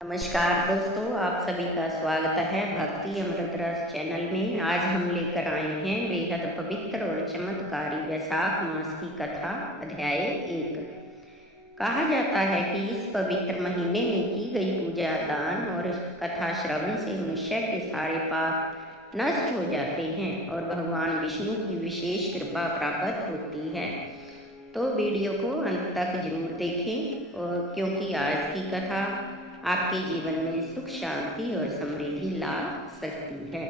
नमस्कार दोस्तों, आप सभी का स्वागत है भक्ति अमृत रस चैनल में। आज हम लेकर आए हैं बेहद पवित्र और चमत्कारी वैशाख मास की कथा अध्याय 1। कहा जाता है कि इस पवित्र महीने में की गई पूजा, दान और कथा श्रवण से मनुष्य के सारे पाप नष्ट हो जाते हैं और भगवान विष्णु की विशेष कृपा प्राप्त होती है। तो वीडियो को अंत तक जरूर देखें और क्योंकि आज की कथा आपके जीवन में सुख, शांति और समृद्धि ला सकती है।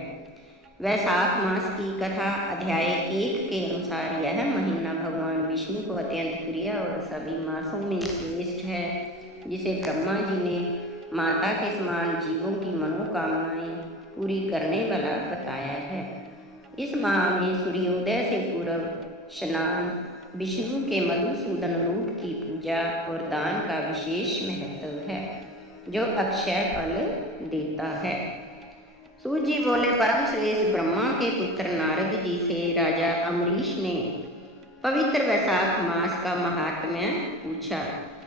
वैशाख मास की कथा अध्याय 1 के अनुसार यह महीना भगवान विष्णु को अत्यंत प्रिय और सभी मासों में श्रेष्ठ है, जिसे ब्रह्मा जी ने माता के समान जीवों की मनोकामनाएं पूरी करने वाला बताया है। इस माह में सूर्योदय से पूर्व स्नान, विष्णु के मधुसूदन रूप की पूजा और दान का विशेष महत्व है, जो अक्षय फल देता है। सूत जी बोले, परम श्रेष्ठ ब्रह्मा के पुत्र नारद जी से राजा अम्बरीश ने पवित्र वैशाख मास का महात्म्य पूछा।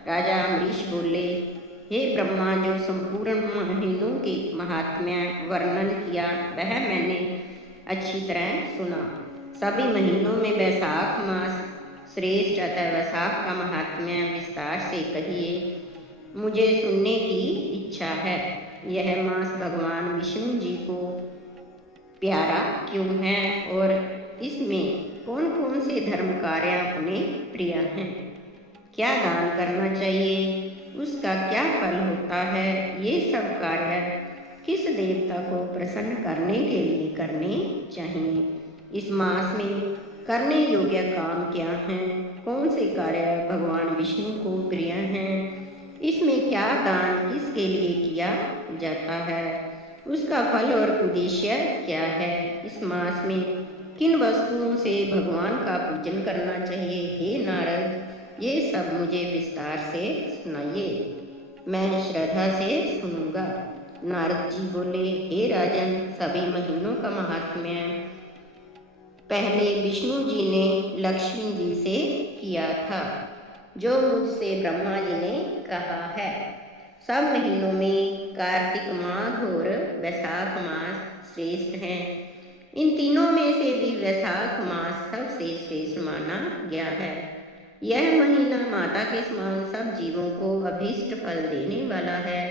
राजा अम्बरीश बोले, हे ब्रह्मा, जो संपूर्ण महीनों के महात्म्य वर्णन किया वह मैंने अच्छी तरह सुना। सभी महीनों में वैशाख मास श्रेष्ठ, अतः वैशाख का महात्म्य विस्तार से कहिए, मुझे सुनने की इच्छा है। यह मास भगवान विष्णु जी को प्यारा क्यों है और इसमें कौन कौन से धर्म कार्य उन्हें प्रिय हैं? क्या दान करना चाहिए, उसका क्या फल होता है, ये सब कार्य किस देवता को प्रसन्न करने के लिए करने चाहिए? इस मास में करने योग्य काम क्या हैं? कौन से कार्य भगवान विष्णु को प्रिय हैं? इसमें क्या दान किसके लिए किया जाता है, उसका फल और उद्देश्य क्या है? इस मास में किन वस्तुओं से भगवान का पूजन करना चाहिए? हे नारद, ये सब मुझे विस्तार से सुनाइए, मैं श्रद्धा से सुनूंगा। नारद जी बोले, हे राजन, सभी महीनों का महात्म्य पहले विष्णु जी ने लक्ष्मी जी से किया था, जो मुझसे ब्रह्मा जी ने कहा है। सब महीनों में कार्तिक माघ और वैशाख मास श्रेष्ठ हैं। इन तीनों में से भी वैशाख मास सबसे श्रेष्ठ माना गया है। यह महीना माता के समान सब जीवों को अभीष्ट फल देने वाला है।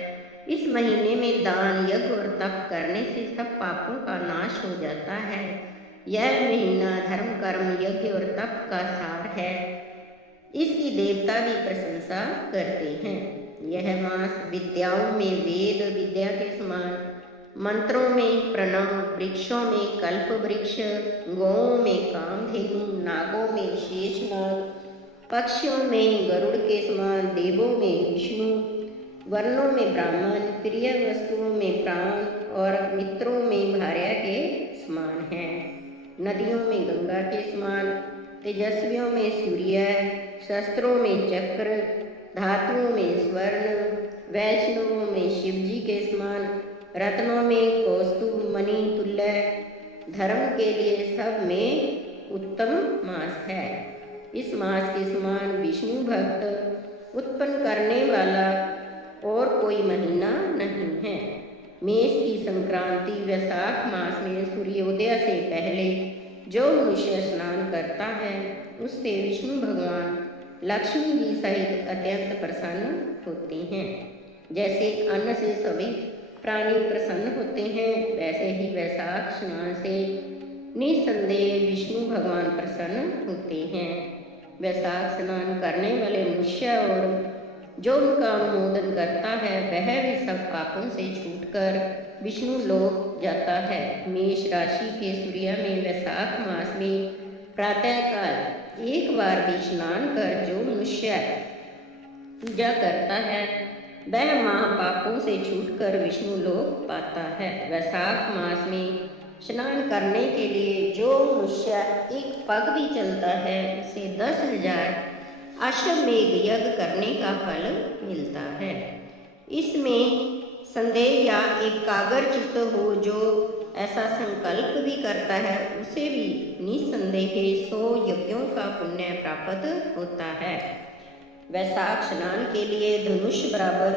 इस महीने में दान, यज्ञ और तप करने से सब पापों का नाश हो जाता है। यह महीना धर्म, कर्म, यज्ञ और तप का सार है। इसकी देवता भी प्रशंसा करते हैं। यह मास विद्याओं में वेद विद्या के समान, मंत्रों में प्रणव, वृक्षों में कल्प वृक्ष, गौओं में कामधेनु, नागों में शेषनाग, पक्षियों में गरुड़ के समान, देवों में विष्णु, वर्णों में ब्राह्मण, प्रिय वस्तुओं में प्राण और मित्रों में भार्या के समान है। नदियों में गंगा के समान, तेजस्वियों में सूर्य, शस्त्रों में चक्र, धातुओं में स्वर्ण, वैष्णवों में शिवजी के समान, रत्नों में कौस्तुभ मणि तुल्य, धर्म के लिए सब में उत्तम मास है। इस मास के समान विष्णु भक्त उत्पन्न करने वाला और कोई महीना नहीं है। मेष की संक्रांति वैशाख मास में सूर्योदय से पहले जो मनुष्य स्नान करता है, उससे विष्णु भगवान लक्ष्मी जी सहित अत्यंत प्रसन्न होते हैं। जैसे अन्न से सभी प्राणी प्रसन्न होते हैं, वैसे ही वैशाख स्नान से निसंदेह विष्णु भगवान प्रसन्न होते हैं। वैशाख स्नान करने वाले मनुष्य और जो उनका अनुमोदन करता है, वह भी सब पापों से छूटकर विष्णु लोक जाता है। मेष राशि के सूर्य में वैशाख मास में प्रातःकाल एक बार भी स्नान कर जो मनुष्य पूजा करता है, वह महापापों से छूटकर विष्णु लोक पाता है। वैशाख मास में स्नान करने के लिए जो मनुष्य एक पग भी चलता है, उसे 10,000 अश्वमेघ यज्ञ करने का फल मिलता है। इसमें संदेह या एकाग्रचित्त हो जो ऐसा संकल्प भी करता है, उसे भी निसंदेह 100 यज्ञों का पुण्य प्राप्त होता है। वैशाख स्नान के लिए धनुष बराबर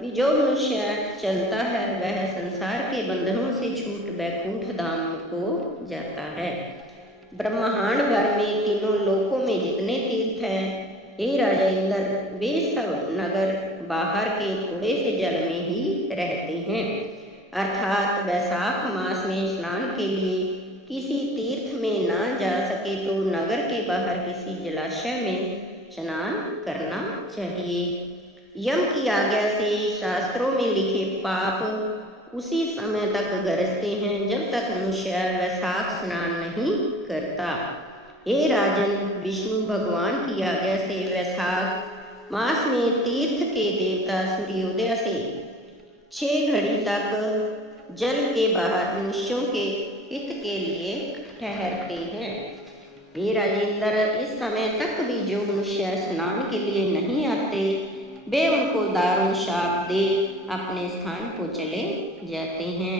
भी जो मनुष्य चलता है वह संसार के बंधनों से छूट वैकुंठ धाम को जाता है। ब्रह्मांड भर में तीनों लोकों में जितने तीर्थ हैं, हे राजा इंद्र, वे सब नगर बाहर के थोड़े से जल में ही रहते हैं। अर्थात वैशाख मास में स्नान के लिए किसी तीर्थ में ना जा सके तो नगर के बाहर किसी जलाशय में स्नान करना चाहिए। यम की आज्ञा से शास्त्रों में लिखे पाप उसी समय तक गरजते हैं जब तक मनुष्य वैशाख स्नान नहीं करता। हे राजन, विष्णु भगवान की आज्ञा से वैशाख मास में तीर्थ के देवता सूर्योदय से 6 घड़ी तक जल के बाहर मनुष्यों के हित के लिए ठहरते हैं। हे राजेंद्र, इस समय तक भी जो मनुष्य स्नान के लिए नहीं आते वे उनको दारुण शाप दे अपने स्थान को चले जाते हैं।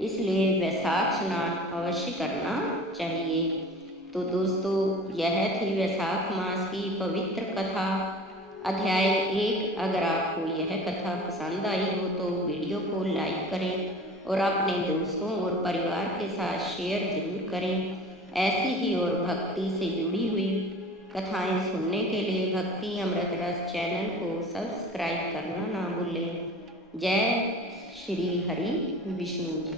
इसलिए वैशाख स्नान अवश्य करना चाहिए। तो दोस्तों, यह थी वैशाख मास की पवित्र कथा अध्याय 1। अगर आपको यह कथा पसंद आई हो तो वीडियो को लाइक करें और अपने दोस्तों और परिवार के साथ शेयर जरूर करें। ऐसी ही और भक्ति से जुड़ी हुई कथाएं सुनने के लिए भक्ति अमृत रस चैनल को सब्सक्राइब करना ना भूलें। जय श्री हरि विष्णु जी।